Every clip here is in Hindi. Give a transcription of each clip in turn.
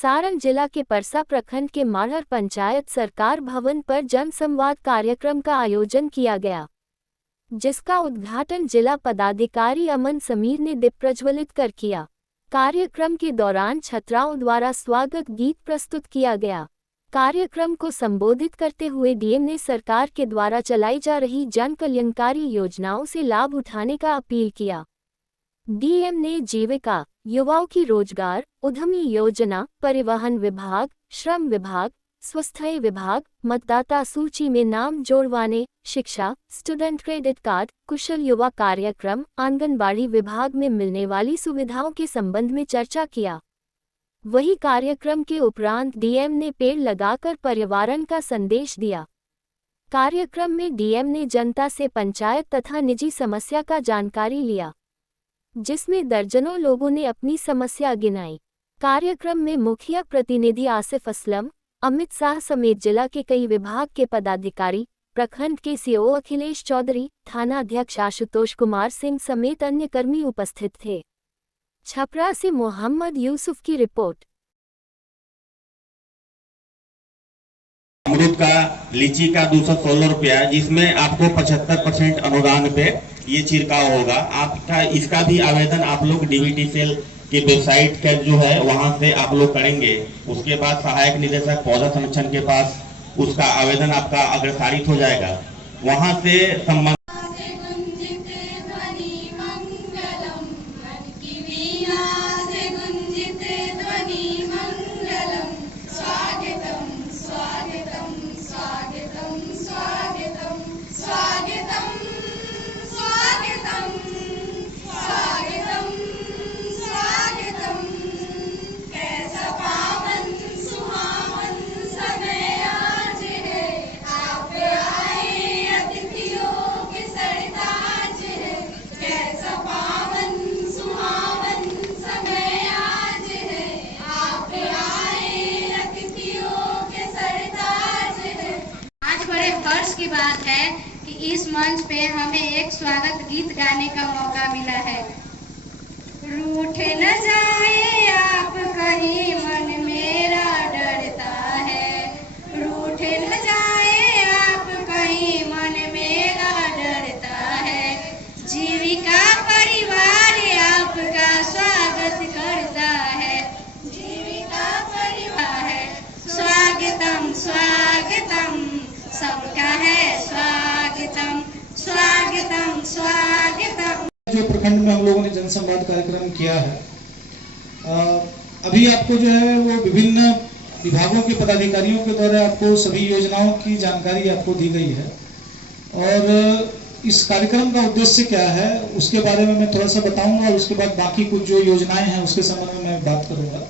सारण जिला के परसा प्रखंड के माढ़र पंचायत सरकार भवन पर जनसंवाद कार्यक्रम का आयोजन किया गया, जिसका उद्घाटन जिला पदाधिकारी अमन समीर ने दीप प्रज्वलित कर किया। कार्यक्रम के दौरान छात्राओं द्वारा स्वागत गीत प्रस्तुत किया गया। कार्यक्रम को संबोधित करते हुए डीएम ने सरकार के द्वारा चलाई जा रही जन कल्याणकारी योजनाओं से लाभ उठाने का अपील किया। डीएम ने जीविका, युवाओं की रोजगार, उद्यमी योजना, परिवहन विभाग, श्रम विभाग, स्वास्थ्य विभाग, मतदाता सूची में नाम जोड़वाने, शिक्षा, स्टूडेंट क्रेडिट कार्ड, कुशल युवा कार्यक्रम, आंगनबाड़ी विभाग में मिलने वाली सुविधाओं के संबंध में चर्चा किया। वही कार्यक्रम के उपरांत डीएम ने पेड़ लगाकर पर्यावरण का संदेश दिया। कार्यक्रम में डीएम ने जनता से पंचायत तथा निजी समस्या का जानकारी लिया, जिसमें दर्जनों लोगों ने अपनी समस्या गिनाई। कार्यक्रम में मुखिया प्रतिनिधि आसिफ असलम, अमित शाह समेत जिला के कई विभाग के पदाधिकारी, प्रखंड के सीओ अखिलेश चौधरी, थाना अध्यक्ष आशुतोष कुमार सिंह समेत अन्य कर्मी उपस्थित थे। छपरा से मोहम्मद यूसुफ की रिपोर्ट। अमरूद का, लीची का 216 रुपया, जिसमें आपको 75% अनुदान पे ये छिड़काव होगा। आपका इसका भी आवेदन आप लोग डीबीटी सेल की वेबसाइट का जो है वहां से आप लोग करेंगे। उसके बाद सहायक निदेशक पौधा संरक्षण के पास उसका आवेदन आपका अग्रसारित हो जाएगा। वहां से संबंध हर्ष की बात है कि इस मंच पे हमें एक स्वागत गीत गाने का मौका मिला है। रूठ न जाए आप कहीं, मन मेरा डरता है। रूठ न जाए आप कहीं, मन मेरा डरता है। जीविका परिवार आपका स्वागत करता है। जीविका परिवार है, स्वागतम स्वागतम सबका है, स्वागतम स्वागतम स्वागतम। जो प्रखंड में हम लोगों ने जनसंवाद कार्यक्रम किया है, अभी आपको जो है वो विभिन्न विभागों के पदाधिकारियों के द्वारा आपको सभी योजनाओं की जानकारी आपको दी गई है। और इस कार्यक्रम का उद्देश्य क्या है उसके बारे में मैं थोड़ा सा बताऊंगा और उसके बाद बाकी कुछ जो योजनाएं हैं उसके संबंध में मैं बात करूंगा।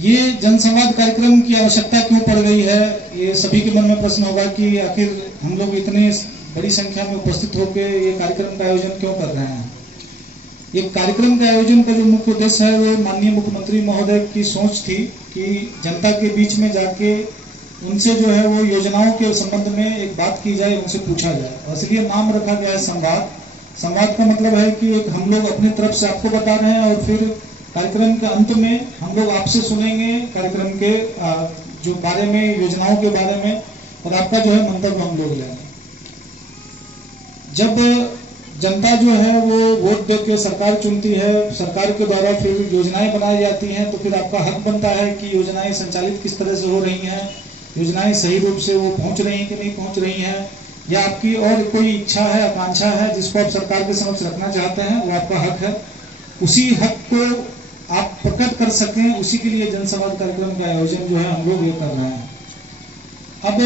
ये जनसंवाद कार्यक्रम की आवश्यकता क्यों पड़ गई है, ये सभी के मन में प्रश्न होगा कि आखिर हम लोग इतने बड़ी संख्या में उपस्थित होकर ये कार्यक्रम का आयोजन क्यों कर रहे हैं। ये कार्यक्रम के आयोजन का जो मुख्य उद्देश्य है वो माननीय मुख्यमंत्री महोदय की सोच थी कि जनता के बीच में जाके उनसे जो है वो योजनाओं के संबंध में एक बात की जाए, उनसे पूछा जाए। और इसलिए नाम रखा गया है संवाद। संवाद का मतलब है कि एक हम लोग अपनी तरफ से आपको बता रहे हैं और फिर कार्यक्रम के अंत में हम लोग आपसे सुनेंगे कार्यक्रम के जो बारे में, योजनाओं के बारे में, और आपका जो है मंतव्य हम लोग लेंगे। जब जनता जो है वो वोट दे के सरकार चुनती है, सरकार के द्वारा फिर योजनाएं बनाई जाती हैं, तो फिर आपका हक बनता है कि योजनाएं संचालित किस तरह से हो रही हैं, योजनाएं सही रूप से वो पहुंच रही हैं कि नहीं पहुंच रही हैं, या आपकी और कोई इच्छा है, आकांक्षा है जिसको आप सरकार के समक्ष रखना चाहते हैं, वो आपका हक है। उसी हक को आप प्रकट कर सकें, उसी के लिए जनसंवाद कार्यक्रम का आयोजन जो है हम लोग ये कर रहे हैं। अब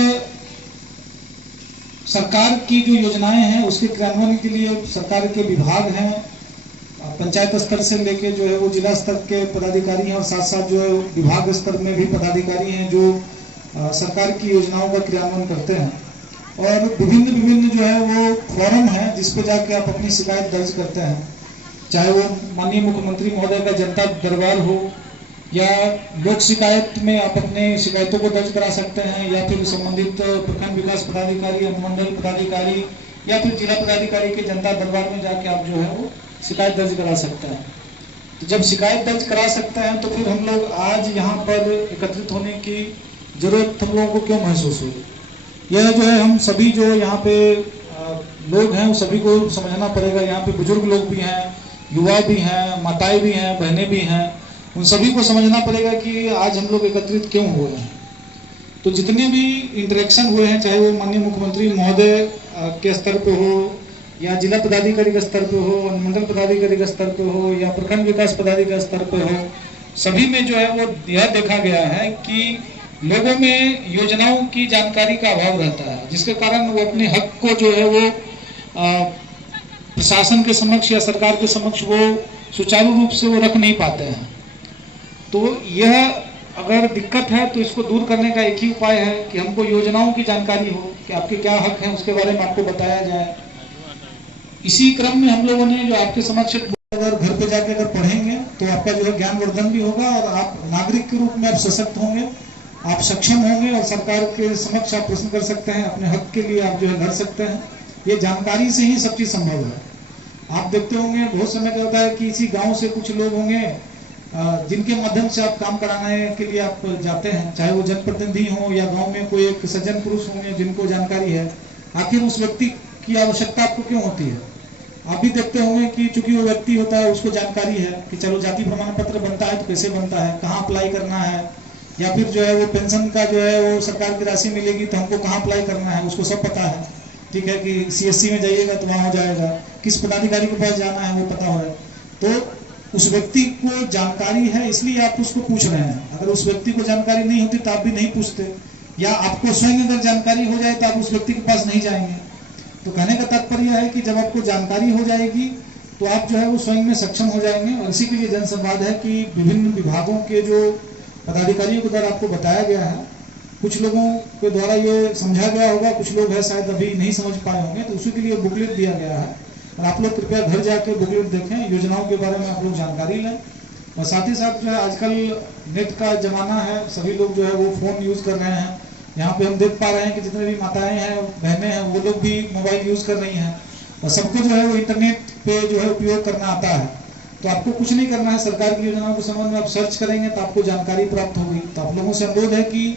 सरकार की जो योजनाएं हैं उसके क्रियान्वयन के लिए सरकार के विभाग हैं, पंचायत स्तर से लेके जो है वो जिला स्तर के पदाधिकारी हैं और साथ साथ जो है विभाग स्तर में भी पदाधिकारी हैं जो सरकार की योजनाओं का क्रियान्वयन करते हैं। और विभिन्न जो है वो फोरम है जिस पे जाके आप अपनी शिकायत दर्ज करते हैं, चाहे वो माननीय मुख्यमंत्री महोदय का जनता दरबार हो या लोक शिकायत में आप अपने शिकायतों को दर्ज करा सकते हैं, या फिर संबंधित प्रखंड विकास पदाधिकारी, अनुमंडल पदाधिकारी या फिर जिला पदाधिकारी के जनता दरबार में जाके आप जो है वो शिकायत दर्ज करा सकते हैं। तो जब शिकायत दर्ज करा सकते हैं तो फिर हम लोग आज यहाँ पर एकत्रित होने की जरूरत हम लोगों को क्यों महसूस हुई। यह जो है हम सभी जो यहाँ पे लोग हैं उन सभी को समझना पड़ेगा। यहाँ पे बुजुर्ग लोग भी हैं, युवा भी हैं, माताएं भी हैं, बहनें भी हैं, उन सभी को समझना पड़ेगा कि आज हम लोग एकत्रित क्यों हुए हैं। तो जितने भी इंटरेक्शन हुए हैं, चाहे वो माननीय मुख्यमंत्री महोदय के स्तर पे हो या जिला पदाधिकारी के स्तर पे हो, अनुमंडल पदाधिकारी के स्तर पे हो या प्रखंड विकास पदाधिकारी के स्तर पे हो, सभी में जो है वो यह देखा गया है कि लोगों में योजनाओं की जानकारी का अभाव रहता है, जिसके कारण वो अपने हक को जो है वो प्रशासन के समक्ष या सरकार के समक्ष वो सुचारू रूप से वो रख नहीं पाते हैं। तो यह अगर दिक्कत है तो इसको दूर करने का एक ही उपाय है कि हमको योजनाओं की जानकारी हो कि आपके क्या हक हैं, उसके बारे में आपको बताया जाए। इसी क्रम में हम लोगों ने जो आपके समक्ष अगर घर पे जाके अगर पढ़ेंगे तो आपका जो है ज्ञानवर्धन भी होगा और आप नागरिक के रूप में आप सशक्त होंगे, आप सक्षम होंगे और सरकार के समक्ष आप प्रश्न कर सकते हैं, अपने हक के लिए आप जो है लड़ सकते हैं। ये जानकारी से ही सब चीज संभव है। आप देखते होंगे बहुत समय क्या होता है कि इसी गांव से कुछ लोग होंगे जिनके माध्यम से आप काम कराने के लिए आप जाते हैं, चाहे वो जनप्रतिनिधि हो या गांव में कोई एक सज्जन पुरुष होंगे जिनको जानकारी है। आखिर उस व्यक्ति की आवश्यकता आपको क्यों होती है? आप भी देखते होंगे कि चूंकि वो व्यक्ति होता है उसको जानकारी है कि चलो जाति प्रमाण पत्र बनता है तो कैसे बनता है, कहाँ अप्लाई करना है, या फिर जो है वो पेंशन का जो है वो सरकार की राशि मिलेगी तो हमको कहाँ अप्लाई करना है, उसको सब पता है। ठीक है कि CSC में जाइएगा तो वहाँ हो जाएगा, किस पदाधिकारी के पास जाना है वो पता हो रहा है। तो उस व्यक्ति को जानकारी है इसलिए आप उसको पूछ रहे हैं। अगर उस व्यक्ति को जानकारी नहीं होती तो आप भी नहीं पूछते, या आपको स्वयं अगर जानकारी हो जाए तो आप उस व्यक्ति के पास नहीं जाएंगे। तो कहने का तात्पर्य है कि जब आपको जानकारी हो जाएगी तो आप जो है वो स्वयं में सक्षम हो जाएंगे। और इसी के लिए जनसंवाद है कि विभिन्न विभागों के जो पदाधिकारियों के द्वारा आपको बताया गया है, कुछ लोगों के द्वारा ये समझा गया होगा, कुछ लोग है शायद अभी नहीं समझ पाए होंगे, तो उसी के लिए बुकलेट दिया गया है। और आप लोग कृपया घर जाके बुकलेट देखें, योजनाओं के बारे में आप लोग जानकारी लें। और साथ ही साथ जो है आजकल नेट का जमाना है, सभी लोग जो है वो फोन यूज कर रहे हैं। यहाँ पे हम देख पा रहे हैं कि जितने भी माताएं हैं, बहनें हैं, वो लोग भी मोबाइल यूज कर रही हैं और सबको जो है वो इंटरनेट पे जो है उपयोग करना आता है। तो आपको कुछ नहीं करना है, सरकार की योजनाओं के संबंध में आप सर्च करेंगे तो आपको जानकारी प्राप्त होगी। तो आप लोगों से अनुरोध है कि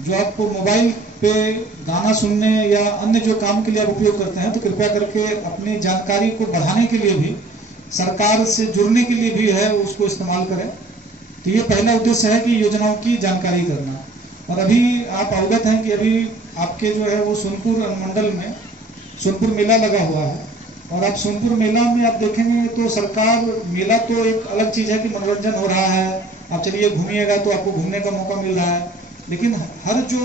जो आपको मोबाइल पे गाना सुनने या अन्य जो काम के लिए आप उपयोग करते हैं तो कृपया करके अपनी जानकारी को बढ़ाने के लिए भी, सरकार से जुड़ने के लिए भी है उसको इस्तेमाल करें। तो ये पहला उद्देश्य है कि योजनाओं की जानकारी करना। और अभी आप अवगत हैं कि अभी आपके जो है वो सोनपुर अनुमंडल में सोनपुर मेला लगा हुआ है। और आप सोनपुर मेला में आप देखेंगे तो सरकार, मेला तो एक अलग चीज है कि मनोरंजन हो रहा है, आप चलिए घूमिएगा तो आपको घूमने का मौका मिल रहा है, लेकिन हर जो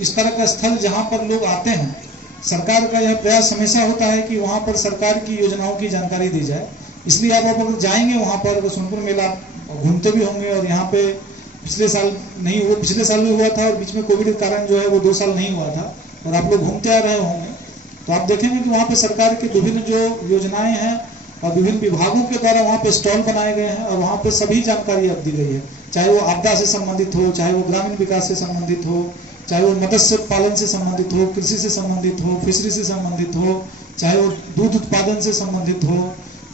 इस तरह का स्थल जहां पर लोग आते हैं, सरकार का यह प्रयास हमेशा होता है कि वहां पर सरकार की योजनाओं की जानकारी दी जाए। इसलिए आप अगर जाएंगे वहां पर, सोनपुर मेला घूमते भी होंगे। और यहाँ पे पिछले साल नहीं हुआ, पिछले साल भी हुआ था और बीच में कोविड के कारण जो है वो 2 साल नहीं हुआ था, और आप लोग घूमते आ रहे होंगे तो आप देखेंगे कि वहाँ पे सरकार के विभिन्न जो योजनाएं हैं और विभिन्न विभागों के द्वारा वहाँ पे स्टॉल बनाए गए हैं और वहाँ पे सभी जानकारी अब दी गई है, चाहे वो आपदा से संबंधित हो, चाहे वो ग्रामीण विकास से संबंधित हो, चाहे वो मत्स्य पालन से संबंधित हो, कृषि से संबंधित हो, फिशरी से संबंधित हो, चाहे वो दूध उत्पादन से संबंधित हो,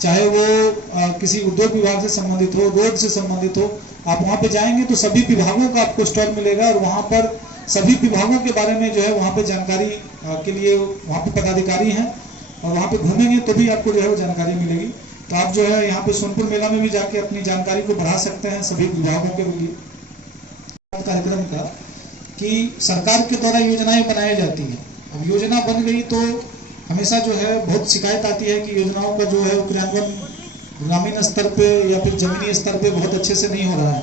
चाहे वो किसी उद्योग विभाग से संबंधित हो, रोड से संबंधित हो। आप वहाँ पे जाएंगे तो सभी विभागों का आपको स्टॉल मिलेगा और वहाँ पर सभी विभागों के बारे में जो है वहाँ पे जानकारी के लिए वहाँ पे पदाधिकारी हैं और वहाँ पे घूमेंगे तो भी आपको जो है वो जानकारी मिलेगी। तो आप जो है यहाँ पे सोनपुर मेला में भी जाके अपनी जानकारी को बढ़ा सकते हैं सभी विभागों के लिए। कार्यक्रम का कि सरकार के द्वारा योजनाएं बनाई जाती है, अब योजना बन गई तो हमेशा जो है बहुत शिकायत आती है कि योजनाओं का जो है क्रियान्वयन ग्रामीण स्तर पे या फिर जमीनी स्तर पे बहुत अच्छे से नहीं हो रहा है।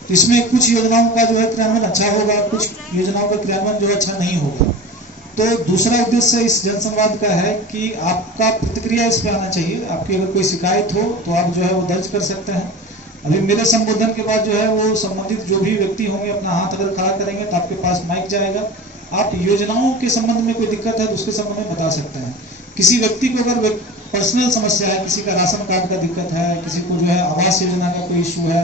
तो इसमें कुछ योजनाओं का जो है क्रियान्वयन अच्छा होगा, कुछ योजनाओं का क्रियान्वयन जो है अच्छा नहीं होगा। तो दूसरा उद्देश्य इस जनसंवाद का है कि आपका प्रतिक्रिया इस पे आना चाहिए। आपकी अगर कोई शिकायत हो तो आप जो है वो दर्ज कर सकते हैं। अभी मेरे संबोधन के बाद जो है वो संबंधित जो भी व्यक्ति होंगे अपना हाथ अगर खड़ा करेंगे तो आपके पास माइक जाएगा। आप योजनाओं के संबंध में कोई दिक्कत है तो उसके संबंध में बता सकते हैं। किसी व्यक्ति को अगर पर्सनल समस्या है, किसी का राशन कार्ड का दिक्कत है, किसी को जो है आवास योजना का कोई इशू है,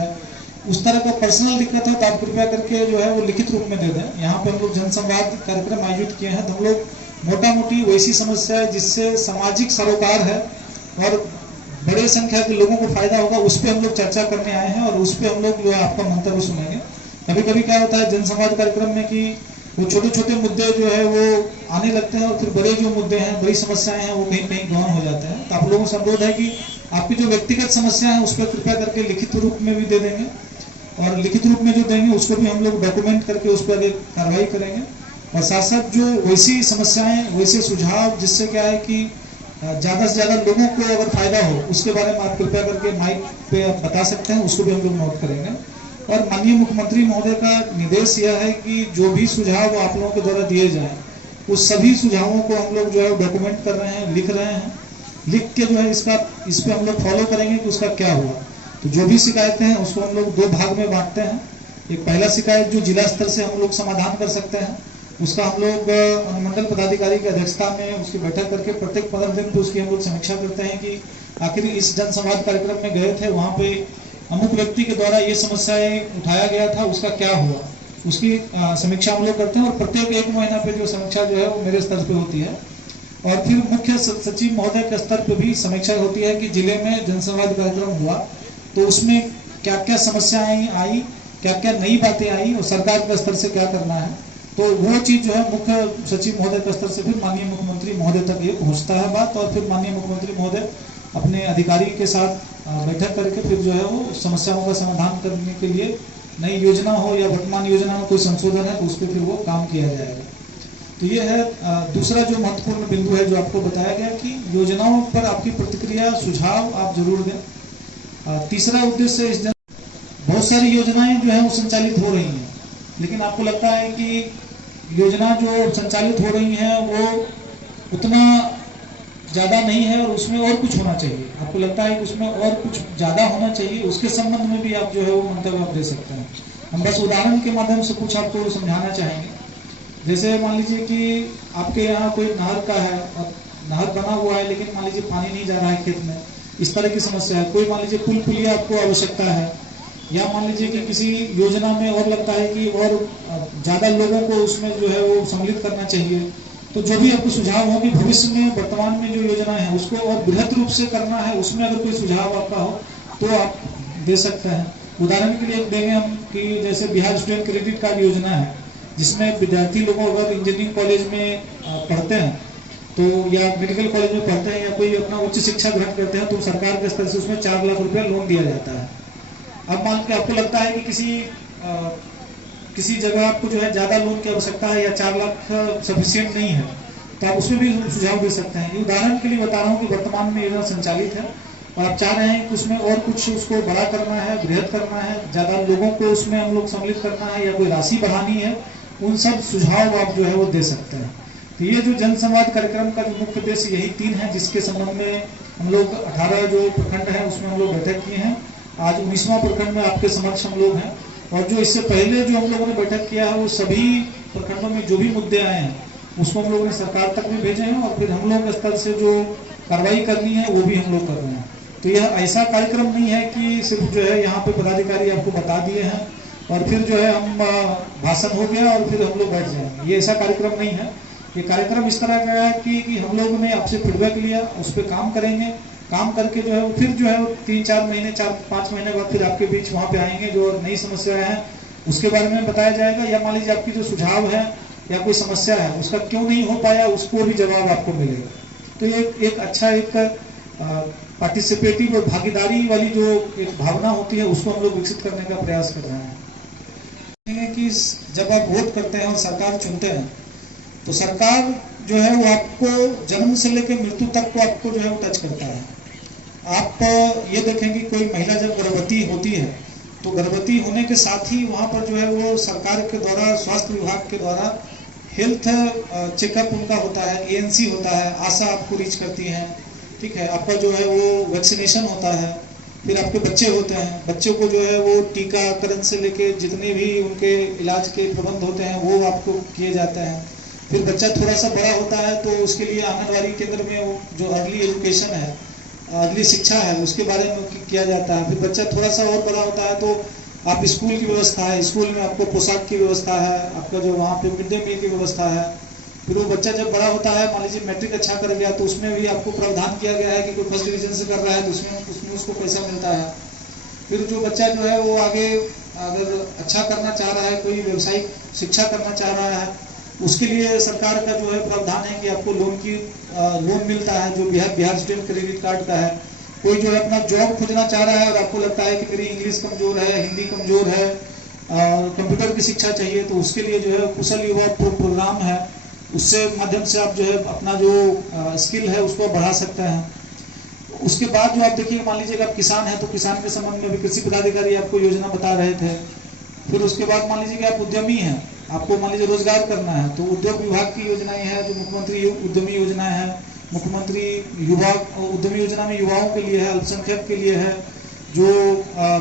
उस तरह का पर्सनल दिक्कत है तो आप कृपया करके जो है वो लिखित रूप में दे दें। यहाँ पे हम लोग जनसंवाद कार्यक्रम आयोजित किए हैं तो हम लोग मोटा मोटी वैसी समस्या है जिससे सामाजिक सरोकार है और बड़े संख्या के लोगों को फायदा होगा, उस पर हम लोग चर्चा करने आए हैं और उस पर हम लोग जो है आपका मंतव्य सुनेंगे। कभी कभी क्या होता है जनसंवाद कार्यक्रम में कि वो छोटे छोटे मुद्दे जो है वो आने लगते हैं और फिर बड़े जो मुद्दे हैं, बड़ी समस्याएं हैं, वो कहीं कहीं गौण हो जाते हैं। तो आप लोगों से अनुरोध है कि आपकी जो व्यक्तिगत समस्या है उस पर कृपया करके लिखित रूप में भी दे देंगे, और लिखित रूप में जो देंगे उसको भी हम लोग डॉक्यूमेंट करके उस पर कार्रवाई करेंगे। और साथ साथ जो वैसी समस्याएं, वैसे सुझाव जिससे क्या है कि ज़्यादा से ज़्यादा लोगों को अगर फायदा हो, उसके बारे में आप कृपया करके माइक पे आप बता सकते हैं, उसको भी हम लोग नोट करेंगे। और माननीय मुख्यमंत्री महोदय का निर्देश यह है कि जो भी सुझाव आप लोगों के द्वारा दिए जाएं, उस सभी सुझावों को हम लोग जो है डॉक्यूमेंट कर रहे हैं, लिख रहे हैं, लिख के जो है इस पर हम लोग फॉलो करेंगे कि उसका क्या हुआ। तो जो भी शिकायतें हैं उसको हम लोग 2 भाग में बांटते हैं। एक पहला शिकायत जो जिला स्तर से हम लोग समाधान कर सकते हैं, उसका हम लोग अनुमंडल पदाधिकारी की अध्यक्षता में उसकी बैठक करके प्रत्येक 15 दिन पे उसकी हम लोग समीक्षा करते हैं कि आखिर इस जनसंवाद कार्यक्रम में गए थे, वहाँ पे अमुक व्यक्ति के द्वारा ये समस्याएं उठाया गया था, उसका क्या हुआ, उसकी समीक्षा हम लोग करते हैं। और प्रत्येक 1 महीना पे जो समीक्षा जो है वो मेरे स्तर पे होती है। और फिर मुख्य सचिव महोदय के स्तर पे भी समीक्षा होती है कि जिले में जनसंवाद कार्यक्रम हुआ तो उसमें क्या क्या समस्याएं आई, क्या क्या नई बातें आई और सरकार के स्तर से क्या करना है। तो वो चीज जो है मुख्य सचिव महोदय के स्तर से फिर माननीय मुख्यमंत्री महोदय तक ये पहुंचता है बात, और फिर माननीय मुख्यमंत्री महोदय अपने अधिकारी के साथ बैठक करके फिर जो है वो समस्याओं का समाधान करने के लिए नई योजना हो या वर्तमान योजना में कोई संशोधन है तो उस पर फिर वो काम किया जाएगा। तो ये है दूसरा जो महत्वपूर्ण बिंदु है जो आपको बताया गया कि योजनाओं पर आपकी प्रतिक्रिया, सुझाव आप जरूर दें। तीसरा उद्देश्य इस बहुत सारी योजनाएं जो है वो संचालित हो रही हैं, लेकिन आपको लगता है कि योजना जो संचालित हो रही है वो उतना ज्यादा नहीं है और उसमें और कुछ होना चाहिए, आपको लगता है कि उसमें और कुछ ज्यादा होना चाहिए, उसके संबंध में भी आप जो है वो मंतव्य आप दे सकते हैं। हम बस उदाहरण के माध्यम से कुछ आपको समझाना चाहेंगे। जैसे मान लीजिए कि आपके यहाँ कोई नहर का है और नहर बना हुआ है लेकिन मान लीजिए पानी नहीं जा रहा है खेत में, इस तरह की समस्या है। कोई मान लीजिए पुल पुलिया आपको आवश्यकता है, या मान लीजिए कि किसी योजना में और लगता है कि और ज्यादा लोगों को उसमें जो है वो सम्मिलित करना चाहिए। तो जो भी आपको सुझाव हो कि भविष्य में वर्तमान में जो योजना है उसको और बृहद रूप से करना है, उसमें अगर कोई सुझाव आपका हो तो आप दे सकते हैं। उदाहरण के लिए देंगे हम कि जैसे बिहार स्टूडेंट क्रेडिट कार्ड योजना है, जिसमें विद्यार्थी लोगों अगर इंजीनियरिंग कॉलेज में पढ़ते हैं तो या मेडिकल कॉलेज में पढ़ते हैं या कोई अपना उच्च शिक्षा ग्रहण करते हैं तो सरकार के स्तर से उसमें 4 लाख रुपया लोन दिया जाता है। अब मान के आपको लगता है कि किसी जगह आपको जो है ज्यादा लोन की आवश्यकता है या 4 लाख सफिशिएंट नहीं है, तो आप उसमें भी सुझाव दे सकते हैं। ये उदाहरण के लिए बता रहा हूँ कि वर्तमान में योजना संचालित है और आप चाह रहे हैं कि उसमें और कुछ उसको बड़ा करना है, बृहद करना है, ज्यादा लोगों को उसमें हम लोग सम्मिलित करना है या कोई राशि बढ़ानी है, उन सब सुझाव आप जो है वो दे सकते हैं। तो ये जो जनसंवाद कार्यक्रम का जो मुख्य उद्देश्य यही 3 है, जिसके संबंध में हम लोग 18 जो प्रखंड है उसमें हम लोग बैठक किए हैं। आज 19वां प्रखंड में आपके समक्ष हम लोग हैं, और जो इससे पहले जो हम लोगों ने बैठक किया है वो सभी प्रखंडों में जो भी मुद्दे आए हैं उसको हम लोगों ने सरकार तक भी भेजे हैं, और फिर हम लोग के स्तर से जो कार्रवाई करनी है वो भी हम लोग कर रहे हैं। तो यह ऐसा कार्यक्रम नहीं है कि सिर्फ जो है यहाँ पे पदाधिकारी आपको बता दिए हैं और फिर जो है हम भाषण हो गया और फिर हम लोग बैठ जाएंगे, ये ऐसा कार्यक्रम नहीं है। ये कार्यक्रम इस तरह का है कि हम लोगों ने आपसे फीडबैक लिया, उस पर काम करेंगे, काम करके जो है फिर जो है 3-4 महीने 4-5 महीने बाद फिर आपके बीच वहाँ पे आएंगे, जो नई समस्या है उसके बारे में बताया जाएगा, या मान लीजिए आपकी जो सुझाव है या कोई समस्या है उसका क्यों नहीं हो पाया उसको भी जवाब आपको मिलेगा। तो ये एक अच्छा एक पार्टिसिपेटिव और भागीदारी वाली जो एक भावना होती है उसको हम लोग विकसित करने का प्रयास कर रहे हैं। कि जब आप वोट करते हैं और सरकार चुनते हैं तो सरकार जो है वो आपको जन्म से लेकर मृत्यु तक को आपको जो है वो टच करता है। आप ये देखेंगे कोई महिला जब गर्भवती होती है तो गर्भवती होने के साथ ही वहाँ पर जो है वो सरकार के द्वारा, स्वास्थ्य विभाग के द्वारा हेल्थ चेकअप उनका होता है, एएनसी होता है, आशा आपको रीच करती हैं, ठीक है, आपका जो है वो वैक्सीनेशन होता है, फिर आपके बच्चे होते हैं, बच्चों को जो है वो टीकाकरण से लेके जितने भी उनके इलाज के प्रबंध होते हैं वो आपको किए जाते हैं। फिर बच्चा थोड़ा सा बड़ा होता है तो उसके लिए आंगनबाड़ी केंद्र में जो अर्ली एजुकेशन है, अर्ली शिक्षा है, उसके बारे में किया जाता है। फिर बच्चा थोड़ा सा और बड़ा होता है तो आप स्कूल की व्यवस्था है, स्कूल में आपको पोशाक की व्यवस्था है, आपका जो वहाँ पे मिड डे मील की व्यवस्था है, फिर वो बच्चा जब बड़ा होता है, मान लीजिए मैट्रिक अच्छा कर गया, तो उसमें भी आपको प्रावधान किया गया है कि कोई फर्स्ट डिवीजन से कर रहा है तो उसमें उसको पैसा मिलता है। फिर जो बच्चा जो है वो आगे अगर अच्छा करना चाह रहा है, कोई व्यावसायिक शिक्षा करना चाह रहा है, उसके लिए सरकार का जो है प्रावधान है कि आपको लोन मिलता है, जो बिहार स्टेट क्रेडिट कार्ड का है। कोई जो है अपना जॉब खोजना चाह रहा है और आपको लगता है कि मेरी इंग्लिश कमजोर है, हिंदी कमजोर है, कंप्यूटर की शिक्षा चाहिए, तो उसके लिए जो है कुशल युवा प्रोग्राम है, उससे माध्यम से आप जो है अपना जो स्किल है उसको बढ़ा सकते हैं। उसके बाद जो आप देखिए, मान लीजिए आप किसान हैं तो किसान के संबंध में भी कृषि पदाधिकारी आपको योजना बता रहे थे। फिर उसके बाद मान लीजिए कि आप उद्यमी हैं, आपको मान लीजिए रोजगार करना है, तो उद्योग विभाग की योजनाएं हैं, जो मुख्यमंत्री उद्यमी योजना है, मुख्यमंत्री युवा उद्यमी योजना में युवाओं के लिए है, अल्पसंख्यक के लिए है, जो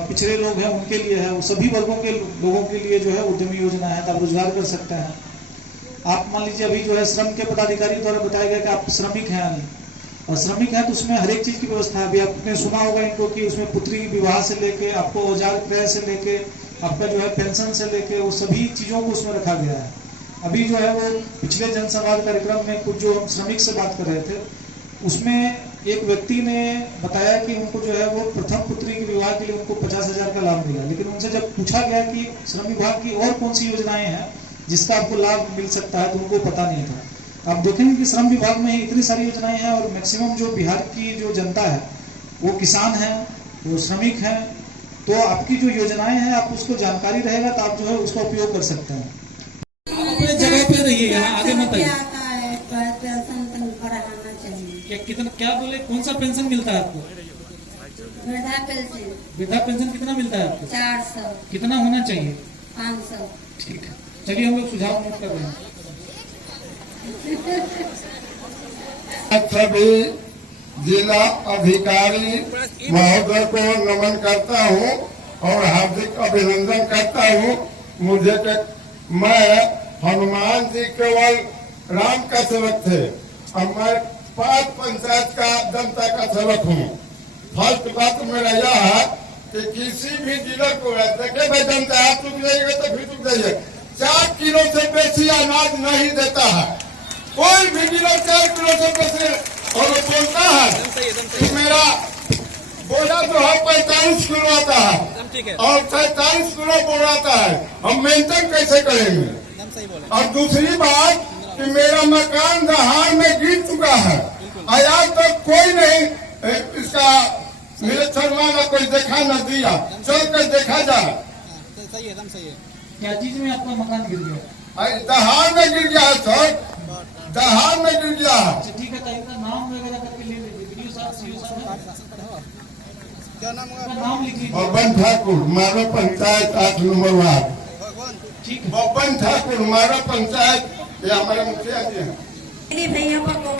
पिछड़े लोग हैं उनके लिए है, वो सभी वर्गों के लोगों के लिए जो है उद्यमी योजना है, तो आप रोजगार कर सकते हैं। आप मान लीजिए अभी जो है श्रम के पदाधिकारी द्वारा बताया गया कि आप श्रमिक हैं, और श्रमिक है तो उसमें हर एक चीज की व्यवस्था है। अभी आपने सुना होगा इनको कि उसमें पुत्री विवाह से लेके आपको औजार क्रय से लेके आपका जो है पेंशन से लेके वो सभी चीजों को उसमें रखा गया है। अभी जो है वो पिछले जनसंवाद कार्यक्रम में कुछ जो हम श्रमिक से बात कर रहे थे, उसमें एक व्यक्ति ने बताया कि उनको जो है वो प्रथम पुत्री के विवाह के लिए उनको 50,000 का लाभ मिला, लेकिन उनसे जब पूछा गया कि श्रम विभाग की और कौन सी योजनाएं हैं जिसका आपको लाभ मिल सकता है, तो उनको पता नहीं था। आप देखेंगे कि श्रम विभाग में ही इतनी सारी योजनाएं हैं, और मैक्सिमम जो बिहार की जो जनता है वो किसान है, वो श्रमिक है, तो आपकी जो योजनाएं हैं आप उसको जानकारी रहेगा तो आप जो है उसका उपयोग कर सकते हैं। अपने जगह पे रहिए, यहाँ आगे मत आइए। पेंशन बढ़ाना चाहिए। कितना क्या बोले, कौन सा पेंशन मिलता है आपको? वृद्धा पेंशन वृद्धा पेंशन कितना मिलता है आपको? 400, कितना होना चाहिए? 500। ठीक है, चलिए हम लोग सुझाव नोट कर रहे हैं। सभी जिला अधिकारी महोदय को नमन करता हूँ और हार्दिक अभिनंदन करता हूँ। मैं हनुमान जी केवल राम का सेवक थे, अब मैं 5 पंचायत का जनता का सेवक हूँ। फर्स्ट बात मेरा यह है कि किसी भी जिले को देखे भाई जनता आप चुक जाइएगा तो फिर चुक जाइए, 4 किलो से बेसी अनाज नहीं देता है कोई भी जिला। 4 किलो से बेसी और वो बोलता है कि मेरा बोला जो है 45 किलो आता है और 47 किलो बोला आता है, हम मेंटेन कैसे करेंगे? और दूसरी बात कि मेरा मकान दहाड़ में गिर चुका है, आज तक कोई नहीं इसका निरीक्षण वाला कोई देखा न दिया, चल कर देखा जाए। सही है, एकदम सही है। क्या चीज में आपका मकान गिर गया? दहाड़ में गिर गया है सर, दहाड़ में गिर गया है। ठीक है, तो नाम वगैरह करके ले लीजिए, वीडियो साथ क्या नाम लिख लीजिए। बब्बन ठाकुर, मारो पंचायत 8 नंबर वार्ड। ठीक है, बब्बन ठाकुर, मारो पंचायत, ये हमारे मुखिया जी हैं। मेरे भैया को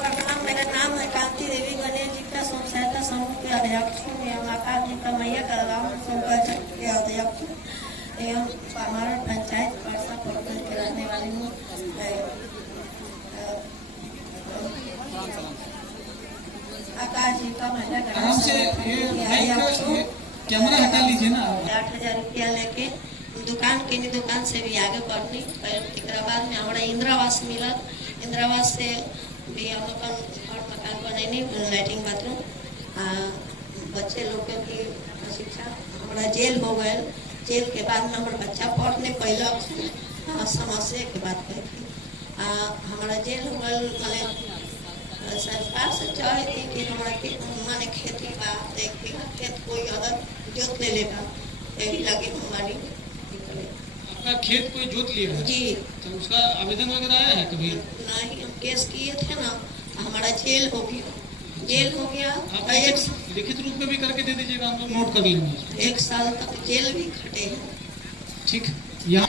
मेरा नाम है कांति देवी, गणेश जी का स्वयं सहायता समूह के अध्यक्ष हूँ, एवं आकाश जी का मैया का राम शंकर के अध्यक्ष हूँ, एवं हमारा पंचायत परसा प्रखंड के रहने वाली हूँ। आकाश जी का महिला आराम से ये कैमरा हटा लीजिए ना। 8,000 रुपया लेके दुकान से भी आगे बढ़नी। एक बाद में हमारा इंदिरावास मिला, इंदिरावास से भी हम लोग और मकान बनैनी, लैट्रिन बाथरूम, बच्चे लोग की शिक्षा। हमारा जेल हो गए, जेल के बाद में हमारा बच्चा पढ़ने पहला समस्या के बात कही। हमारा जेल हो गए, मैंने सरकार से चाहे थी कि हमारा माने खेती बात खेत कोई अगर जोत ले लेगा, यही लगे हमारी। आपका खेत कोई जोत लिया जी, तो उसका आवेदन वगैरह आया है कभी? नहीं, हम केस किए थे ना, हमारा जेल हो गया। आप लिखित रूप में भी करके दे दीजिएगा, हम लोग नोट कर लेंगे। 1 साल तक जेल भी खटे हैं। ठीक, यहाँ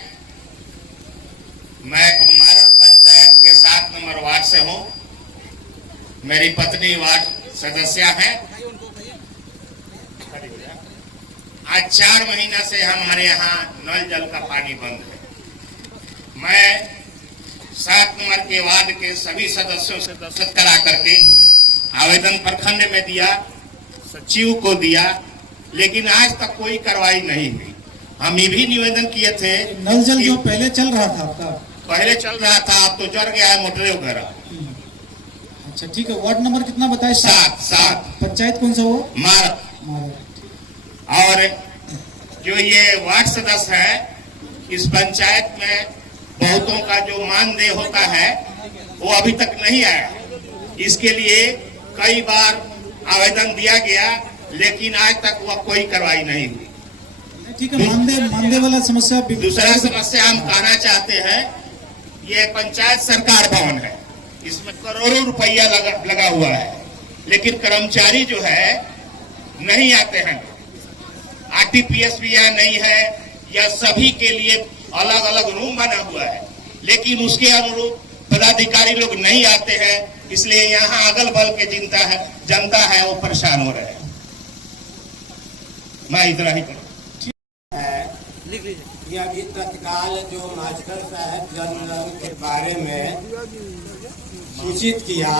मैं कुमारन पंचायत के 7 नंबर वार्ड से हूँ। मेरी पत्नी वार्ड सदस्य है। आज 4 महीना से हमारे यहाँ नल जल का पानी बंद है। मैं 7 नंबर के वार्ड के सभी सदस्यों से दस्तखत करा करके आवेदन प्रखंड में दिया, सचिव को दिया, लेकिन आज तक कोई कार्रवाई नहीं हुई। हम ये भी निवेदन किए थे, नल जल जो पहले चल रहा था आपका, पहले चल रहा था, अब तो जड़ गया है मोटरे वगैरह। अच्छा ठीक है, वार्ड नंबर कितना बताए? 7। पंचायत कौन सा वो? मार। और जो ये वार्ड सदस्य है, इस पंचायत में बहुतों का जो मानदेय होता है वो अभी तक नहीं आया। इसके लिए कई बार आवेदन दिया गया, लेकिन आज तक वह कोई कार्रवाई नहीं हुई। ठीक है, मानदेय वाला समस्या। दूसरा समस्या हम कहना चाहते हैं, ये पंचायत सरकार भवन है, इसमें करोड़ों रुपया लगा हुआ है, लेकिन कर्मचारी जो है नहीं आते हैं। आरटीपीएस भी यहाँ नहीं है, या सभी के लिए अलग अलग रूम बना हुआ है, लेकिन उसके अनुरूप पदाधिकारी लोग नहीं आते हैं। इसलिए यहाँ अगल बगल के जनता है वो परेशान हो रहे हैं। मैं इतना ही करूँ। ये अभी तत्काल जो मास्टर साहब जल के बारे में सूचित किया,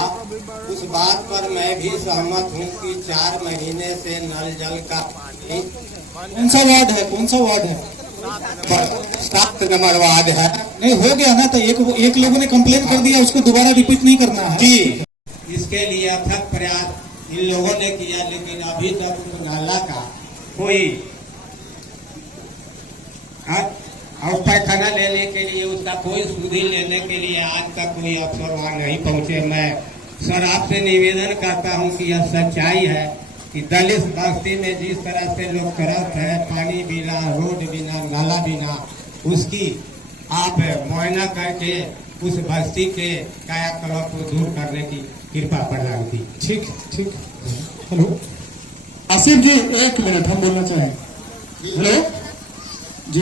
उस बात पर मैं भी सहमत हूँ कि 4 महीने से नल जल का पानी। कौन सा वार्ड है? 7 नंबर वार्ड है। नहीं हो गया ना, तो एक लोगों ने कंप्लेन कर दिया, उसको दोबारा रिपीट नहीं करना है जी। इसके लिए अथक प्रयास इन लोगों ने किया, लेकिन अभी तक नाला का कोई और पैखाना लेने के लिए उसका कोई सुधि लेने के लिए आज तक कोई अफसर वहाँ नहीं पहुँचे। मैं सर आपसे निवेदन करता हूँ कि यह सच्चाई है कि दलित बस्ती में जिस तरह से लोग त्रस्त है, पानी बिना, रोड बिना, नाला बिना, उसकी आप मुआयना करके उस बस्ती के कायाकल्प को दूर करने की कृपा प्रदान की। ठीक। हेलो आसिफ जी, 1 मिनट हम बोलना चाहें। हेलो जी,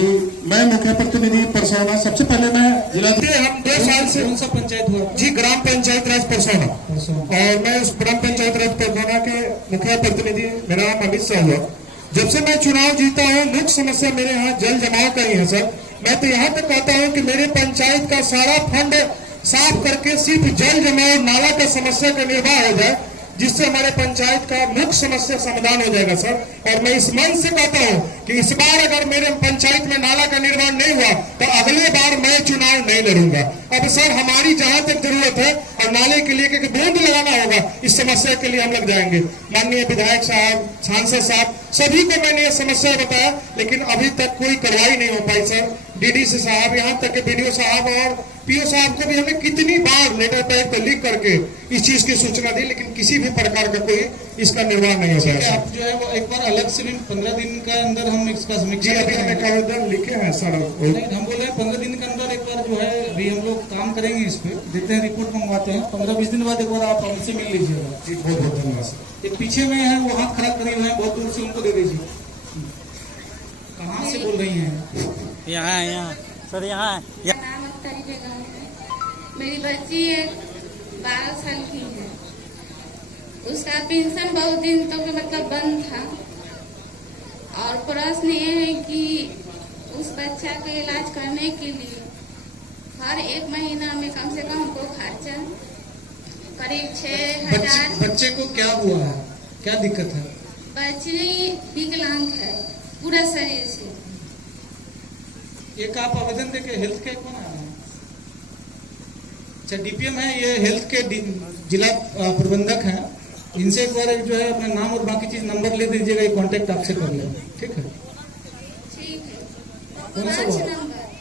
मैं मुख्य प्रतिनिधि परसौना। सबसे पहले मैं जिला हम 2 साल से। कौन सा पंचायत हुआ जी? ग्राम पंचायत राज परसौना। और मैं उस ग्राम पंचायत राज परसौना के मुख्य प्रतिनिधि, मेरा नाम अमित शाह हुआ। जब से मैं चुनाव जीता हूँ, मुख्य समस्या मेरे यहाँ जल जमाव का ही है सर। मैं तो यहाँ तक कहता हूँ कि मेरे पंचायत का सारा फंड साफ करके सिर्फ जल जमाव नाला का समस्या का निर्वाह हो जाए, जिससे हमारे पंचायत का मुख्य समस्या समाधान हो जाएगा सर। और मैं इस मन से कहता हूँ कि इस बार अगर मेरे पंचायत में नाला का निर्माण नहीं हुआ तो अगले बार मैं चुनाव नहीं लड़ूंगा। अब सर हमारी जहां तक जरूरत है और नाले के लिए एक बूंद लगाना होगा, इस समस्या के लिए हम लग जाएंगे। माननीय विधायक साहब, सांसद साहब, सभी को मैंने यह समस्या बताया, लेकिन अभी तक कोई कार्रवाई नहीं हो पाई सर। डीडीसी साहब, यहाँ तक के बीडीओ साहब और पीओ साहब को भी हमने कितनी बार लेटर पैड पर लिख करके इस चीज की सूचना दी, लेकिन किसी भी प्रकार का कोई इसका निर्वाह नहीं हो पाया। आप जो है वो एक बार अलग से भी 15 दिन के अंदर हम इसका समीक्षा। अभी हमें आवेदन लिखे हैं सर। हम बोल रहे हैं 15 दिन के अंदर एक बार जो है अभी हम लोग काम करेंगे इस पे, देते हैं, रिपोर्ट मंगवाते हैं। 15-20 दिन बाद एक बार आप हमसे मिल लीजिएगा। बहुत बहुत धन्यवाद सर। एक पीछे में है, वो हाथ खड़ा करे हुए हैं, बहुत दूर से उनको दे दीजिए। कहाँ से बोल रही हैं? यहाँ सर, यहाँ नाम अख्तरी बेगम है। मेरी बच्ची 12 साल की है। उसका पेंशन बहुत दिन तक मतलब बंद था, और प्रश्न ये है कि उस बच्चा के इलाज करने के लिए हर 1 महीना में कम से कम हमको खर्चा करीब 6,000। बच्चे को क्या हुआ है, क्या दिक्कत है? बच्ची विकलांग है पूरा शरीर से। एक आप आवेदन देके हेल्थ के कौन आया है? अच्छा, डीपीएम है ये, हेल्थ के जिला प्रबंधक हैं। इनसे एक बार जो है अपना नाम और बाकी चीज नंबर ले दीजिएगा, ये कांटेक्ट आपसे कर लेंगे। ठीक है।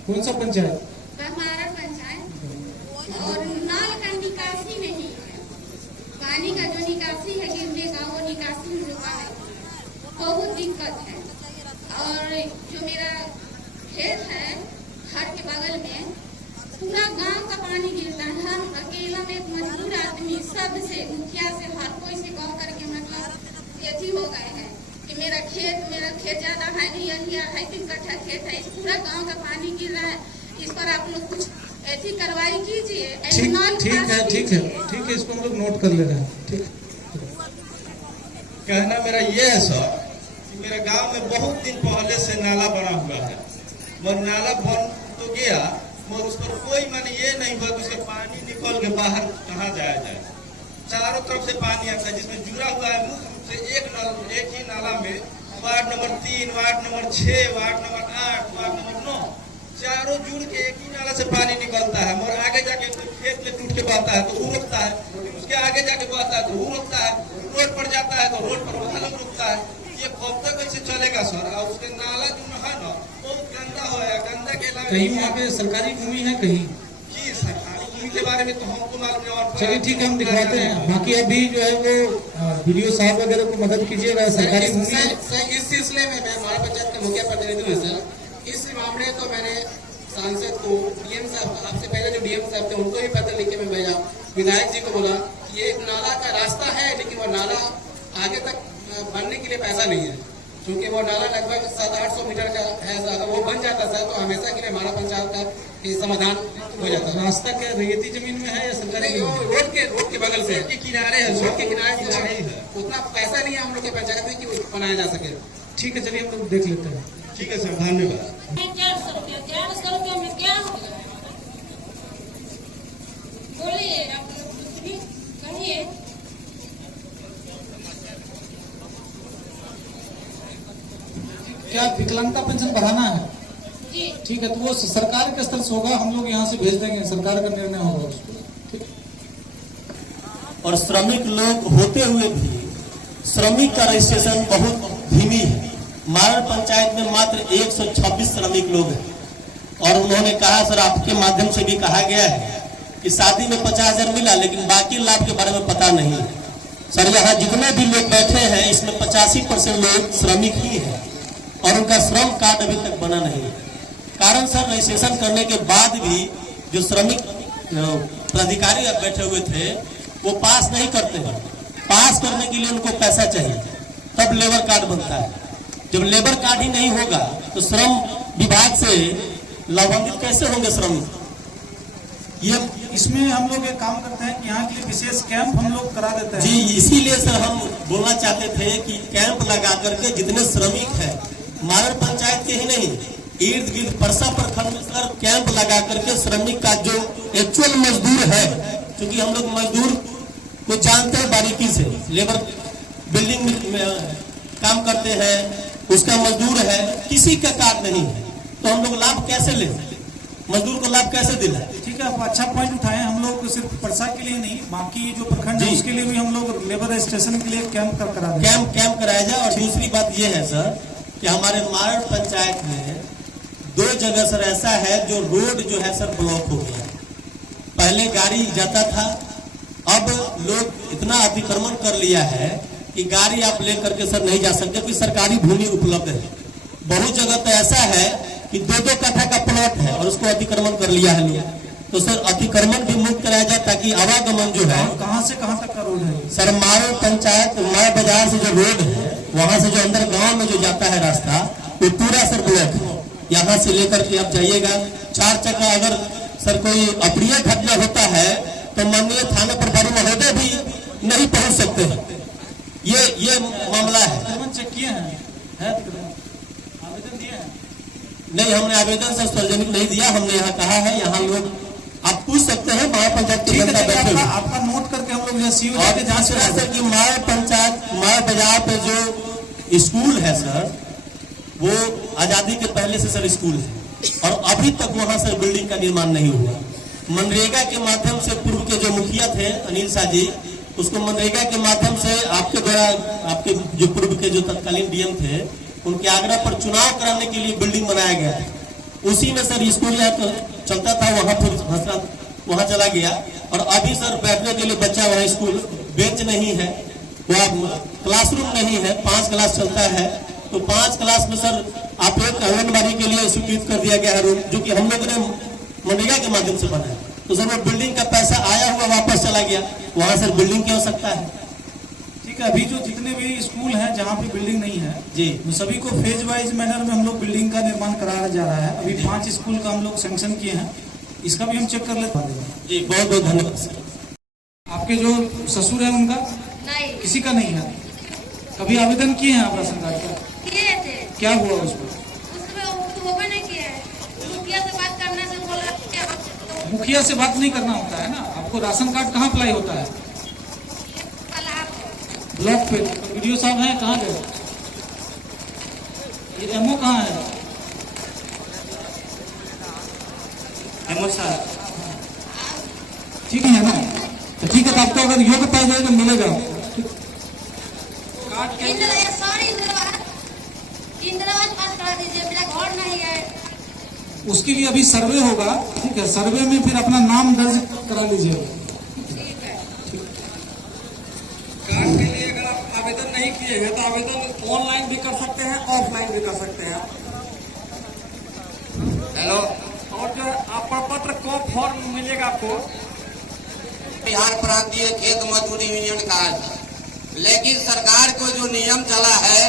कौन सा पंचायत? हमारा पंचायत। और नल का निकासी नहीं है, पानी का जो निकासी है गिरने का, वो निकासी नहीं हो पा रही, बहुत दिक्कत है। और जो मेरा खेत है घर के बगल में, पूरा गांव का पानी गिरता है। हम अकेला में एक मजदूर आदमी सबसे, मुखिया से, हर कोई से कह करके मतलब एथी हो गए हैं कि मेरा खेत ज्यादा है नहीं, यही 2.5-3 कट्ठा खेत है, इस पूरा गांव का पानी गिर रहा है। इस पर आप लोग कुछ ऐसी कार्रवाई कीजिए। ठीक है, इसको हम लोग नोट कर ले रहे हैं। ठीक। कहना मेरा ये है सर कि मेरे गांव में बहुत दिन पहले से नाला बना हुआ है, मगर नाला बन तो गया, मगर उस पर कोई माने ये नहीं हुआ कि उसका पानी निकल के बाहर कहाँ जाया जाए। चारों तरफ से पानी आता है, जिसमें जुड़ा हुआ है मुख्य रूप से एक ही नाला में ward number 3, ward number 6, ward number 8, ward number 9 चारों जुड़ के एक ही नाला से पानी निकलता है, और आगे जाके खेत में टूट के बहता है तो वो रुकता है, उसके आगे जाके बहता है तो वो रुकता है, रोड पर जाता है तो रोड पर वहाँ लोग रुकता है। ये कब तक ऐसे चलेगा सर? और उसके नाला जो है ना बहुत गंदा हो है, गंदा के अलावा कहीं वहाँ पे सरकारी भूमि है कहीं? जी सरकारी भूमि के बारे में तो हमको मालूम है। और चलिए ठीक है, हम दिखवाते हैं। बाकी अभी जो है वो वीडियो साहब वगैरह को मदद कीजिएगा। सरकारी भूमि है इस सिलसिले में मैं हमारे पंचायत के मुखिया प्रतिनिधि हूँ सर। इस मामले को मैंने सांसद को, डीएम साहब, आपसे पहले जो डीएम साहब थे उनको भी पत्र लिख के मैं भेजा, विधायक जी को बोला कि ये एक नाला का रास्ता है लेकिन वो नाला आगे तक बनने के लिए पैसा नहीं है, क्योंकि वो नाला लगभग 700-800 मीटर का है। अगर वो बन जाता सर तो हमेशा के लिए हमारा पंचायत का समाधान हो जाता। रास्ता क्या रेती जमीन में है या सरकारी? रोड के बगल से, के किनारे है, रोड के किनारे है। उतना पैसा नहीं है हम लोग के पंचायत में कि बनाया जा सके। ठीक है, चलिए हम लोग देख लेते हैं। ठीक है सर, धन्यवाद। 400 रुपया में क्या होगा? बोलिए, आप कुछ भी कहिए। क्या विकलांगता पेंशन बढ़ाना है? जी ठीक है, तो वो सरकार के स्तर से होगा, हम लोग यहाँ से भेज देंगे, सरकार का निर्णय होगा उसको। ठीक। और श्रमिक लोग होते हुए भी श्रमिक का रजिस्ट्रेशन बहुत धीमी है। मारण पंचायत में मात्र 126 श्रमिक लोग हैं। और उन्होंने कहा, सर आपके माध्यम से भी कहा गया है कि शादी में 50,000 मिला लेकिन बाकी लाभ के बारे में पता नहीं है। सर यहाँ जितने भी लोग बैठे हैं इसमें 85% लोग श्रमिक ही हैं और उनका श्रम कार्ड अभी तक बना नहीं है। कारण सर रजिस्ट्रेशन करने के बाद भी जो श्रमिक प्राधिकारी बैठे हुए थे वो पास नहीं करते हैं। पास करने के लिए उनको पैसा चाहिए, तब लेबर कार्ड बनता है। जब लेबर कार्ड ही नहीं होगा तो श्रम विभाग से लाभान्वित कैसे होंगे श्रमिक? ये इसमें हम लोग एक काम करते हैं कि यहाँ के लिए विशेष कैंप हम लोग करा देते हैं। जी, इसीलिए सर हम बोलना चाहते थे कि कैंप लगा करके जितने श्रमिक हैं मारण पंचायत के ही नहीं, इर्द गिर्द परसा प्रखंड में सर कैंप लगा करके श्रमिक का जो एक्चुअल मजदूर है, क्योंकि हम लोग मजदूर को जानते हैं बारीकी से, लेबर बिल्डिंग में काम करते हैं, उसका मजदूर है, किसी का कार्ड नहीं है, तो हम लोग लाभ कैसे ले? मजदूर को लाभ कैसे दिलाए? ठीक है, आप अच्छा पॉइंट उठाए। हम लोग सिर्फ परसा के लिए नहीं, बाकी जो प्रखंड है उसके लिए भी हम लोग लेबर रजिस्ट्रेशन के लिए कैंप करा दें। कैंप कराया जाए। और दूसरी बात ये है सर कि हमारे मारण पंचायत में 2 जगह सर ऐसा है जो रोड जो है सर ब्लॉक हो गया। पहले गाड़ी जाता था, अब लोग इतना अतिक्रमण कर लिया है कि गाड़ी आप लेकर के सर नहीं जा सकते, क्योंकि सरकारी भूमि उपलब्ध है। बहुत जगह तो ऐसा है कि 2-2 कट्ठा का प्लॉट है और उसको अतिक्रमण कर लिया है लोग। तो सर अतिक्रमण भी मुक्त कराया जाए ताकि आवागमन जो है। कहाँ से कहाँ तक का रोड है सर? मारण पंचायत माया बाजार से जो रोड है वहां से जो अंदर गांव में जो जाता है रास्ता वो पूरा सर ब्लॉक है। यहाँ से लेकर के आप जाइएगा, 4 चक्का अगर सर कोई अप्रिय घटना होता है तो माननीय थाना प्रभारी महोदय भी नहीं पहुंच सकते हैं। ये मामला है। चेक किए हैं, आवेदन दिए हैं? नहीं, हमने आवेदन सर सार्वजनिक नहीं दिया। हमने यहाँ कहा है, यहाँ लोग आप पूछ सकते हैं माया पंचायत के जनता बैठे हुए। आपका नोट करके हम लोग सीओ और जांच करा सर कि माया पंचायत माया बाजार पे जो स्कूल है सर वो आजादी के पहले से सर स्कूल है और अभी तक वहां सर बिल्डिंग का निर्माण नहीं हुआ। मनरेगा के माध्यम से पूर्व के जो मुखिया थे अनिल शाह जी, उसको मनरेगा के माध्यम से आपके द्वारा आपके जो पूर्व के जो तत्कालीन डीएम थे उनके आग्रह पर चुनाव कराने के लिए बिल्डिंग बनाया गया। उसी में सर स्कूल चलता था, वहां पर वहां चला गया। और अभी सर बैठने के लिए बच्चा वहाँ स्कूल बेंच नहीं है, वहाँ क्लासरूम नहीं है। 5 क्लास चलता है तो 5 क्लास में सर आप एक आंगनबाड़ी के लिए स्वीकृत कर दिया गया है रूम, जो कि हम लोग ने मनरेगा के माध्यम से बनाया। तो सर वो बिल्डिंग का पैसा आया हुआ वापस चला गया, वहाँ सर बिल्डिंग की आवश्यकता है। ठीक है, अभी जो जितने भी स्कूल हैं जहाँ पे बिल्डिंग नहीं है जी, सभी को फेज वाइज मैनर में हम लोग बिल्डिंग का निर्माण कराया जा रहा है। अभी 5 स्कूल का हम लोग सैंक्शन किए हैं, इसका भी हम चेक कर लेते हैं। जी, बहुत बहुत धन्यवाद सर। आपके जो ससुर है उनका नहीं, किसी का नहीं है? कभी आवेदन किए हैं आप राशन कार्ड का? किए थे। क्या हुआ उसमें? उसमें होगा नहीं किया है। मुखिया से बात करने से बोला। मुखिया से बात नहीं करना होता है ना। आपको राशन कार्ड कहाँ अप्लाई होता है? ब्लॉक पे। वीडियो साहब हैं, कहाँ गए? ये एमओ कहाँ है? ठीक है ना? तो ठीक है, तो आपको अगर योग्य पाया जाए तो मिलेगा। इंदिरावास पास करा दीजिए, मेरा घर नहीं है। उसके लिए अभी सर्वे होगा, ठीक है, सर्वे में फिर अपना नाम दर्ज करा लीजिए। कार्ड के लिए अगर आप आवेदन नहीं किए हैं तो आवेदन ऑनलाइन भी कर सकते हैं, ऑफलाइन भी कर सकते हैं। हेलो, और जो आपका पत्र को फॉर्म मिलेगा आपको बिहार प्रांतीय खेत मजदूरी यूनियन कार्ड। लेकिन सरकार को जो नियम चला है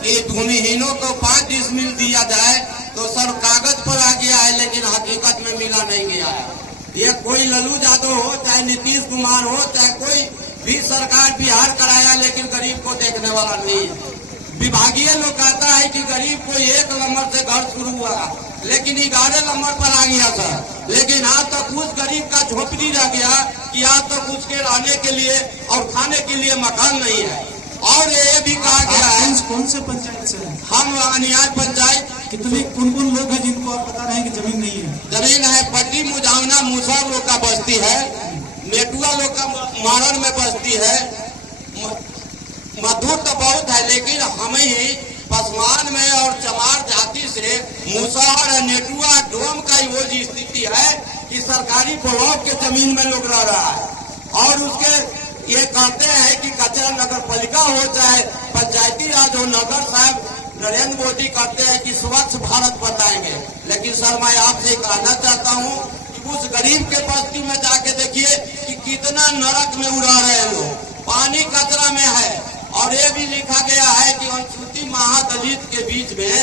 कि भूमिहीनों को 5 डिसमिल दिया जाए, तो सर कागज पर आ गया है लेकिन हकीकत में मिला नहीं गया है। ये कोई लल्लू यादव हो, चाहे नीतीश कुमार हो, चाहे कोई भी सरकार बिहार कराया, लेकिन गरीब को देखने वाला नहीं है। विभागीय लोग कहता है कि गरीब को 1 नंबर से घर शुरू हुआ, लेकिन 11 नंबर पर आ गया सर। लेकिन आज तक उस गरीब का झोपड़ी रह गया कि आज तक उसके रहने के लिए और खाने के लिए मकान नहीं है। और ये भी कहा गया है, कौन से पंचायत से हैं? हम अनियाय पंचायत। कितने कौन कौन लोग हैं जिनको आप बता रहे हैं कि जमीन नहीं है? जमीन है, पट्टी मुजावना मूसर लोग का बस्ती है, मेटुआ लोग का मारण में बस्ती है, मजदूर तो बहुत है, लेकिन हमें ही पसमान में और चमार जाति से मुसहर नेटुआ डोम का ही वो स्थिति है कि सरकारी ब्लॉक के जमीन में लोग रह रहा है। और उसके ये कहते हैं कि कचरा नगर पालिका हो चाहे पंचायती राज हो, नगर साहब नरेंद्र मोदी कहते हैं कि स्वच्छ भारत बताएंगे। लेकिन सर मैं आपसे कहना चाहता हूँ कि उस गरीब के बस्ती में जाके देखिए कि कितना नरक में उड़ा रहे हैं लोग, पानी कचरा में है। और ये भी लिखा गया है कि अनुसूचित महादलित के बीच में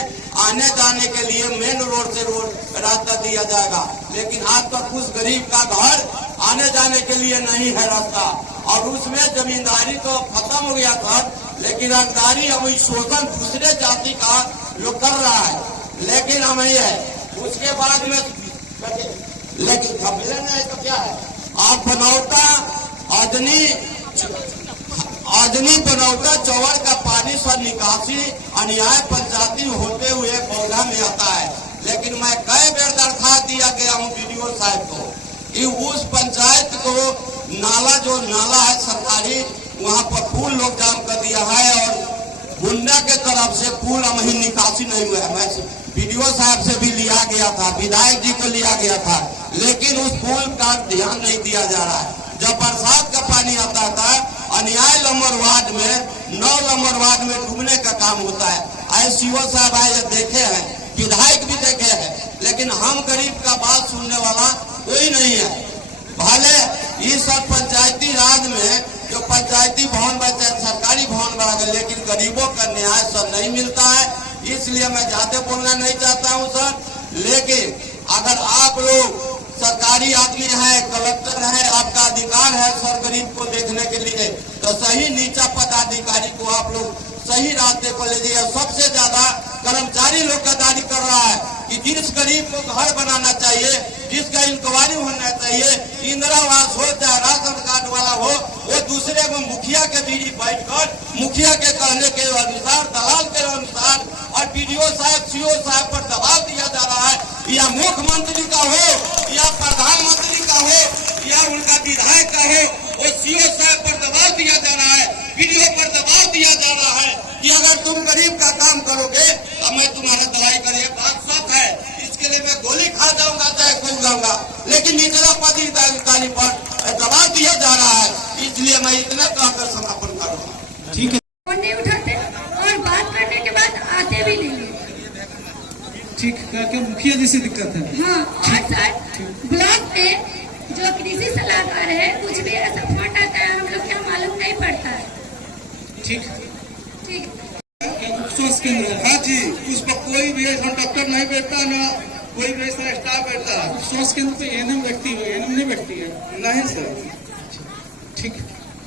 आने जाने के लिए मेन रोड से रोड रास्ता दिया जाएगा, लेकिन आज तक उस गरीब का घर आने जाने के लिए नहीं है रास्ता। और उसमें जमींदारी तो खत्म हो गया था, लेकिन रंगदारी अब शोषण दूसरे जाति का लोग कर रहा है, लेकिन हम ये है उसके बाद में लेकिन कबले नहीं तो क्या है। आप बनौता आदमी बनौता चौवर का पानी सर निकासी अन्याय पंचायती होते हुए पौधा में आता है। लेकिन मैं कई बेर दरखास्त दिया गया हूँ वीडियो साहब को कि उस पंचायत को नाला है सरकारी, वहाँ पर पुल लोग जाम कर दिया है और गुंडा के तरफ से पुल अभी निकासी नहीं हुआ है। मैं वीडियो साहब से भी लिया गया था, विधायक जी को लिया गया था, लेकिन उस पुल का ध्यान नहीं दिया जा रहा है। जब बरसात का पानी आता था, अन्याय नंबर वार्ड में 9 नंबर वार्ड में डूबने का काम होता है। ICO साहब आए देखे हैं, विधायक भी देखे हैं, लेकिन हम गरीब का बात सुनने वाला कोई नहीं है। भले इस सब पंचायती राज में जो पंचायती भवन बचे सरकारी भवन बना गए, लेकिन गरीबों का न्याय सर नहीं मिलता है। इसलिए मैं ज्यादा बोलना नहीं चाहता हूं सर, लेकिन अगर आप लोग सरकारी आदमी है, कलेक्टर है, आपका अधिकार है सर गरीब को देखने के लिए, तो सही नीचा पदाधिकारी को आप लोग सही रास्ते पर ले जाइए। सबसे ज्यादा कर्मचारी लोग गद्दारी कर रहा है कि जिस गरीब को घर बनाना चाहिए, जिसका इंक्वायरी होना चाहिए, इंदिरावास हो चाहे राशन कार्ड वाला हो, वो दूसरे को मुखिया के बीच बैठकर मुखिया के कहने के अनुसार, दलाल के अनुसार और PDO साहब CO साहब पर दबाव दिया जा रहा है, या मुख्यमंत्री का हो या प्रधानमंत्री का हो या उनका विधायक का हो, वो CO साहब पर दबाव दिया जा रहा है, PDO पर दबाव दिया जा रहा है कि अगर तुम गरीब का काम करोगे तो मैं तुम्हारा दवाई करें। बात सच है, इसके लिए मैं गोली खा जाऊंगा चाहे खुल जाऊंगा, लेकिन निचला पदाधिकारी पर दबाव दिया जा रहा है। इसलिए मैं इतना कहकर समापन करूंगा। ठीक है, नहीं उठाते और बात करने के बाद आते भी नहीं। ठीक है, क्या मुखिया जैसी दिक्कत है? हाँ, और सर ब्लॉक में जो कृषि सलाहकार है, कुछ भी ऐसा फंड आता है हम लोग क्या मालूम नहीं पड़ता है। ठीक ठीक केंद्र है। हाँ जी, उस पर कोई भी ऐसा डॉक्टर नहीं बैठता, ना कोई भी ऐसा स्टाफ बैठता। स्वास्थ्य केंद्र पे एनएम व्यक्ति है, एनएम नहीं व्यक्ति है? नहीं सर। ठीक।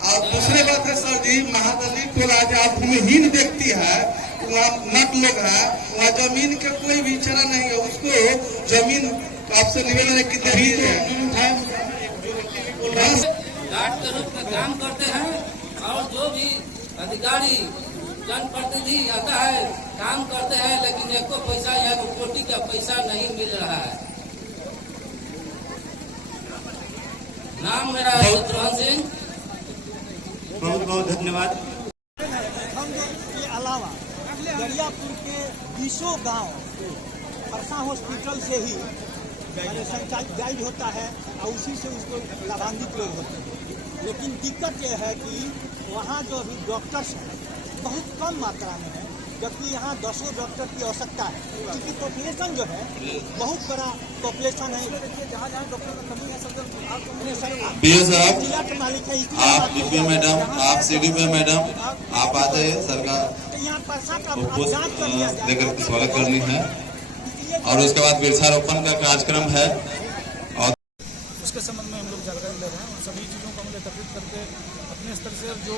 और दूसरी बात है सर जी, महादलित को राजा भूमिहीन व्यक्ति है, वहाँ नट लोग है, वहाँ जमीन का कोई भी इच्छा नहीं है, उसको जमीन आपसे निवेदन है कि गार्ड के रूप में काम करते हैं, और जो भी अधिकारी जनप्रतिनिधि आता है काम करते हैं, लेकिन एक पैसा यहाँ को कोटि का पैसा नहीं मिल रहा है। नाम मेरा है शत्रुघ्न सिंह। बहुत बहुत धन्यवाद। के अलावा दरियापुर के 20 गांव परसा हॉस्पिटल से ही सैनिटाइज होता है और उसी से उसको लाभान्वित लोग होते हैं। लेकिन दिक्कत यह है कि वहाँ जो भी डॉक्टर्स हैं बहुत कम मात्रा में है, जबकि यहाँ 10 डॉक्टर की आवश्यकता है, क्योंकि पॉपुलेशन जो है बहुत बड़ा पॉपुलेशन है। जहाँ जहाँ डॉक्टर की कमी है सब जिला के मालिक है, आप डीपीओ मैडम, आप सीडीपीओ मैडम, आप आते हैं सरकार तो यहाँ परसा का जाँच कर लिया जाए, देकर स्वागत करनी है और उसके बाद वृक्षारोपण का कार्यक्रम है और उसके संबंध में हम लोग जानकारी ले रहे हैं और सभी चीज़ों को हम एकत्रित करके अपने स्तर से जो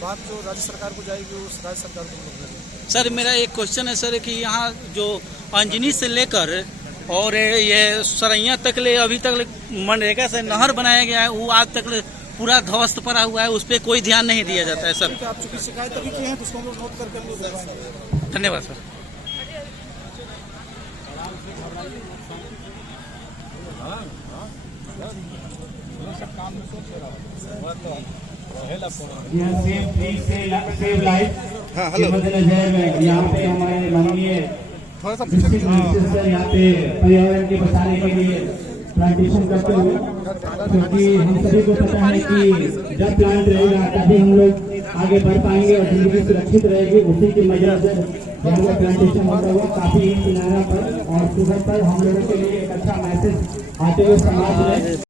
बात जो राज्य सरकार को जाएगी उस राज्य सरकार को हम लोग करेंगे। सर मेरा एक क्वेश्चन है सर कि यहाँ जो अंजनी से लेकर और ये सरैया तक ले अभी तक मनरेगा से नहर बनाया गया है, वो आज तक पूरा ध्वस्त पड़ा हुआ है, उस पर कोई ध्यान नहीं दिया जाता है सर। आप चूंकि शिकायत अभी की है तो उसको हम लोग नोट करके हम लोग करवाएंगे। धन्यवाद सर। यहाँ पे हमारे माननीय डिस्ट्रिक्ट मजिस्ट्रेट यहाँ पे पर्यावरण के बचाने के लिए प्लांटेशन करते हुए, क्योंकि हम सभी को पता है कि जब प्लांट रहेगा तभी हम लोग आगे बढ़ पाएंगे और जिंदगी सुरक्षित रहेगी। उसी की वजह से यहाँ प्लांटेशन होता हुआ काफी किनारा पर और सुबह पर हम लोगों के लिए एक अच्छा मैसेज आते हुए समाज में